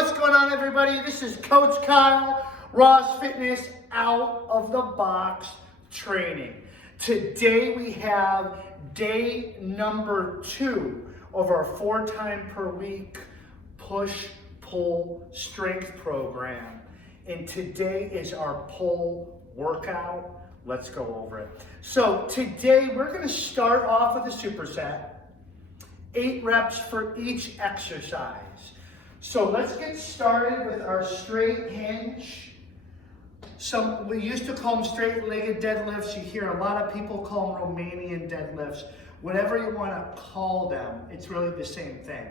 what's going on, everybody? This is Coach Kyle, Ross Fitness Out of the Box Training. Today we have day number 2 of our 4 times per week push-pull strength program. And today is our pull workout. Let's go over it. So today we're going to start off with a superset. 8 reps for each exercise. So let's get started with our straight hinge. We used to call them straight-legged deadlifts. You hear a lot of people call them Romanian deadlifts. Whatever you want to call them, it's really the same thing.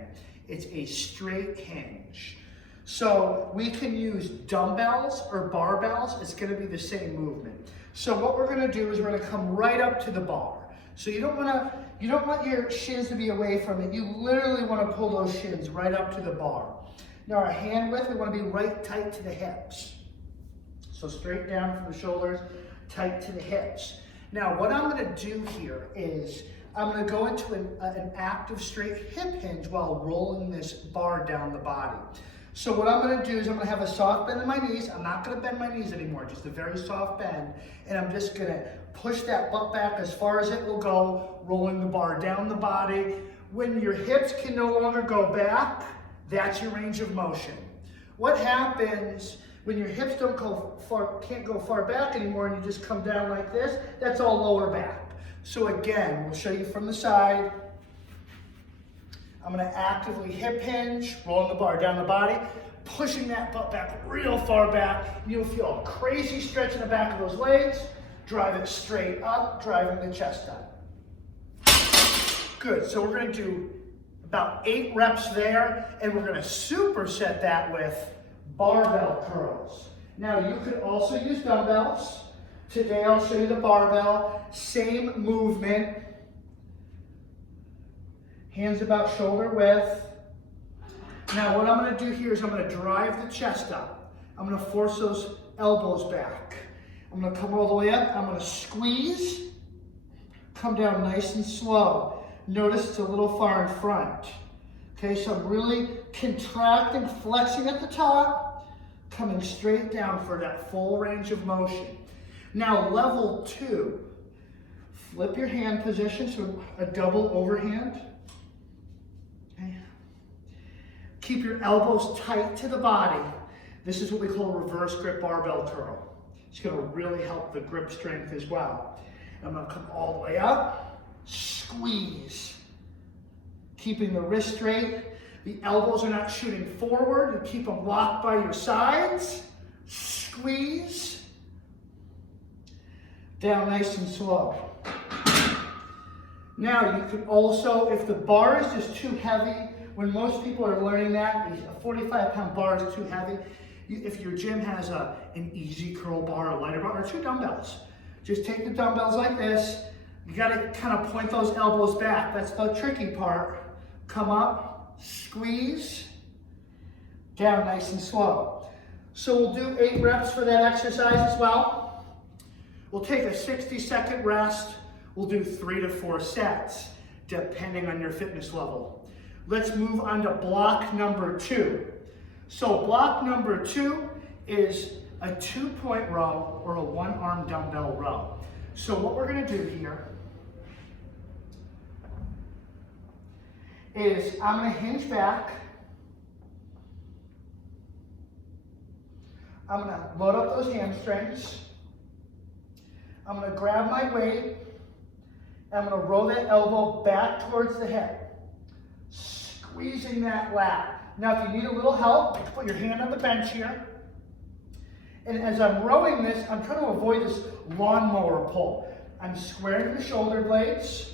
It's a straight hinge. So we can use dumbbells or barbells. It's going to be the same movement. So what we're going to do is we're going to come right up to the bar. So you don't want your shins to be away from it. You literally want to pull those shins right up to the bar. Now our hand width, we want to be right tight to the hips. So straight down from the shoulders, tight to the hips. Now what I'm going to do here is I'm going to go into an active straight hip hinge while rolling this bar down the body. So what I'm going to do is I'm going to have a soft bend in my knees. I'm not going to bend my knees anymore, just a very soft bend. And I'm just going to push that butt back as far as it will go, rolling the bar down the body. When your hips can no longer go back, that's your range of motion. What happens when your hips can't go far back anymore and you just come down like this? That's all lower back. So again, we'll show you from the side. I'm going to actively hip hinge, rolling the bar down the body, pushing that butt back real far back. You'll feel a crazy stretch in the back of those legs. Drive it straight up, driving the chest up. Good, so we're going to do about 8 reps there, and we're going to superset that with barbell curls. Now you could also use dumbbells. Today I'll show you the barbell, same movement. Hands about shoulder width. Now what I'm going to do here is I'm going to drive the chest up. I'm going to force those elbows back. I'm going to come all the way up. I'm going to squeeze. Come down nice and slow. Notice it's a little far in front. Okay, so I'm really contracting, flexing at the top, coming straight down for that full range of motion. Now level 2. Flip your hand position, so a double overhand. Keep your elbows tight to the body. This is what we call a reverse grip barbell curl. It's going to really help the grip strength as well. I'm going to come all the way up, squeeze. Keeping the wrist straight. The elbows are not shooting forward. You keep them locked by your sides. Squeeze. Down nice and slow. Now you can also, if the bar is just too heavy, when most people are learning that, a 45-pound bar is too heavy. If your gym has an easy curl bar, a lighter bar, or 2 dumbbells, just take the dumbbells like this. You got to kind of point those elbows back. That's the tricky part. Come up, squeeze, down nice and slow. So we'll do 8 reps for that exercise as well. We'll take a 60-second rest. We'll do 3 to 4 sets, depending on your fitness level. Let's move on to block number 2. So block number 2 is a 2-point row or a 1-arm dumbbell row. So what we're going to do here is I'm going to hinge back. I'm going to load up those hamstrings. I'm going to grab my weight. I'm going to roll that elbow back towards the hip. Squeezing that lat. Now if you need a little help, put your hand on the bench here. And as I'm rowing this, I'm trying to avoid this lawnmower pull. I'm squaring the shoulder blades,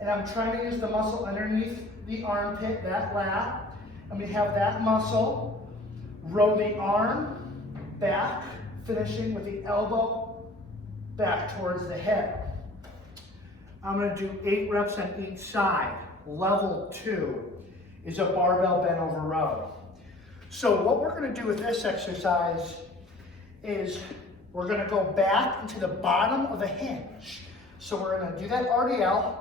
and I'm trying to use the muscle underneath the armpit, that lat. I'm going to have that muscle. Row the arm back, finishing with the elbow back towards the hip. I'm going to do 8 reps on each side. Level 2 is a barbell bent over row. So what we're going to do with this exercise is we're going to go back into the bottom of a hinge. So we're going to do that RDL,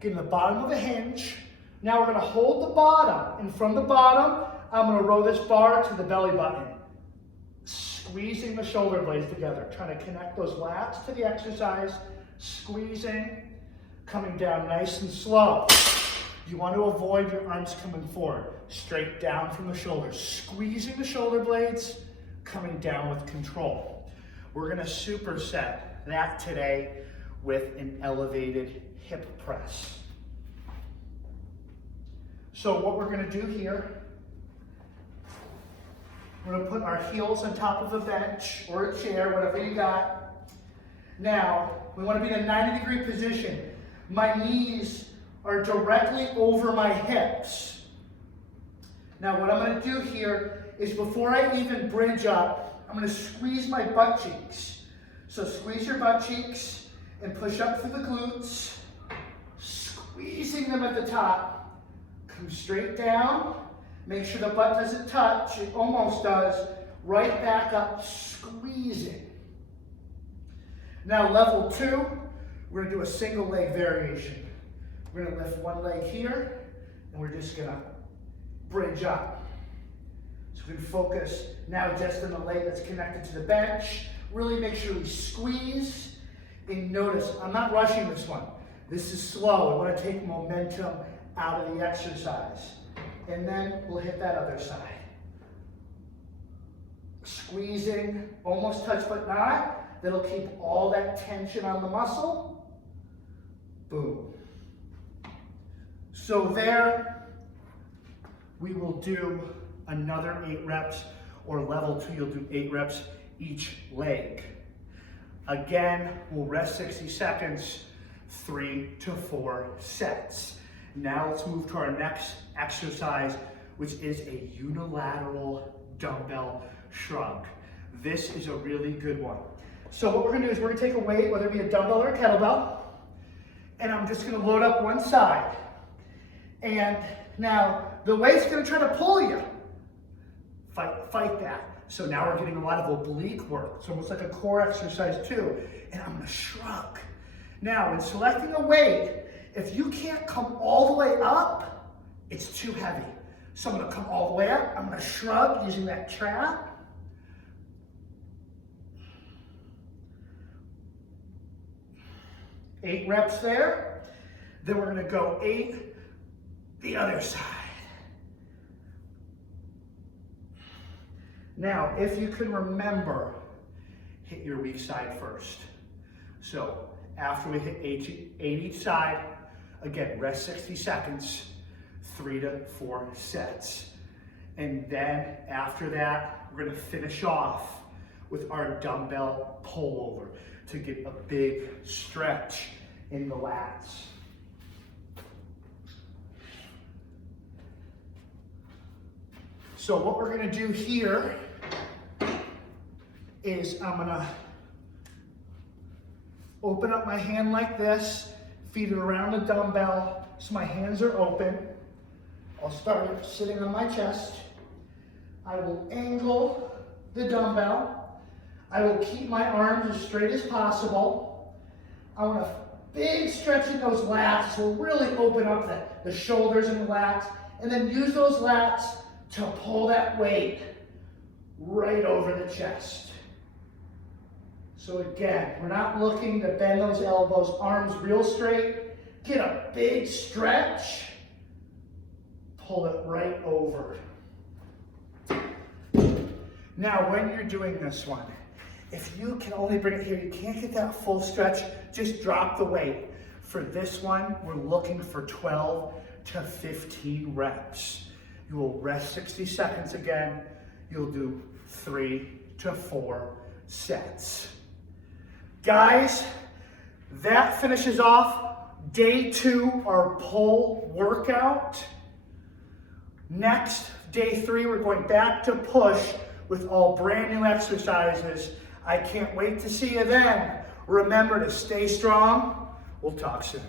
get in the bottom of a hinge. Now we're going to hold the bottom, and from the bottom, I'm gonna row this bar to the belly button, squeezing the shoulder blades together, trying to connect those lats to the exercise, squeezing, coming down nice and slow. You want to avoid your arms coming forward, straight down from the shoulders, squeezing the shoulder blades, coming down with control. We're gonna superset that today with an elevated hip press. So what we're gonna do here, we're gonna put our heels on top of a bench or a chair, whatever you got. Now, we wanna be in a 90-degree position. My knees are directly over my hips. Now what I'm gonna do here is before I even bridge up, I'm gonna squeeze my butt cheeks. So squeeze your butt cheeks and push up through the glutes, squeezing them at the top. Come straight down, make sure the butt doesn't touch, it almost does. Right back up, squeezing. Now level 2, we're gonna do a single leg variation. We're gonna lift one leg here, and we're just gonna bridge up. So we can focus now just on the leg that's connected to the bench. Really make sure we squeeze, and notice, I'm not rushing this one. This is slow. I wanna take momentum out of the exercise. And then we'll hit that other side. Squeezing, almost touch but not. That'll keep all that tension on the muscle. Boom. So there, we will do another 8 reps, or level 2, you'll do 8 reps each leg. Again, we'll rest 60 seconds, 3 to 4 sets. Now let's move to our next exercise, which is a unilateral dumbbell shrug. This is a really good one. So what we're gonna do is we're gonna take a weight, whether it be a dumbbell or a kettlebell, and I'm just gonna load up one side. And now the weight's gonna try to pull you. Fight that. So now we're getting a lot of oblique work. It's almost like a core exercise too. And I'm gonna shrug. Now, when selecting a weight, if you can't come all the way up, it's too heavy. So I'm gonna come all the way up. I'm gonna shrug using that trap. Eight reps there. Then we're gonna go 8 the other side. Now, if you can remember, hit your weak side first. So after we hit 8 each side, again, rest 60 seconds, 3 to 4 sets. And then after that, we're gonna finish off with our dumbbell pullover to get a big stretch in the lats. So what we're gonna do here is I'm gonna open up my hand like this, feet are around the dumbbell, so my hands are open. I'll start sitting on my chest. I will angle the dumbbell. I will keep my arms as straight as possible. I want a big stretch in those lats, so really open up the shoulders and the lats, and then use those lats to pull that weight right over the chest. So again, we're not looking to bend those elbows, arms real straight. Get a big stretch, pull it right over. Now, when you're doing this one, if you can only bring it here, you can't get that full stretch, just drop the weight. For this one, we're looking for 12 to 15 reps. You will rest 60 seconds again. You'll do 3 to 4 sets. Guys, that finishes off day 2, our pull workout. Next, day 3, we're going back to push with all brand new exercises. I can't wait to see you then. Remember to stay strong. We'll talk soon.